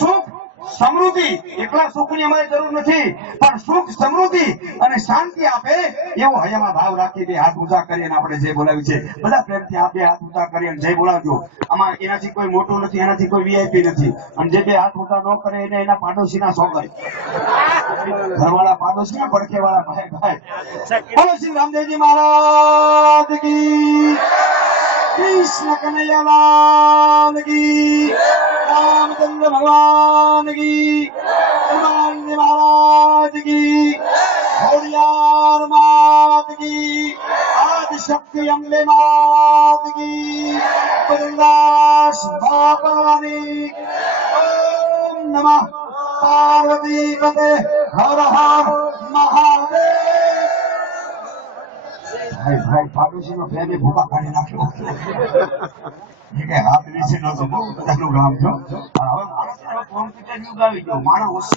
સુખ સમૃદ્ધિ એકલા સુખની અમારે જરૂર નથી, પણ સુખ સમૃદ્ધિ અને શાંતિ આપે એવો હયામાં ભાવ રાખી બે હાથ ઊંચા કરીને આપણે જય બોલાવી છે. બધા પ્રેમથી આ બે હાથ ઊંચા કરીને જય બોલાવજો. આમાં એનાથી કોઈ મોટું નથી, એનાથી કોઈ વીઆઈપી નથી. અને જે બે હાથ ઊંચા ન કરે એને એના પાડોશીના સોગંદ, ઘરવાળા પાડોશી ના પડખે વાળા ભાઈ ભાઈ. બોલો શ્રી રામદેવજી મહારાજ કી, कृष्ण कन्हैया लाल की, रामचंद्र भगवान की, हनुमान जी महाराज की, घोड़ियार मात की, आदि शक्ति अम्बे मात की, वृंदास मातानी. ओम नमः पार्वती पते हर हर महादेव. भाई भाई पाडोशी नो प्रेमी भूखा काढी नाख्यो. ये के हाथ નીચે નતો બહુ બધાનું કામ છો. હવે માણસ કોમ્પ્યુટર યુગ આવી ગયો. માણસ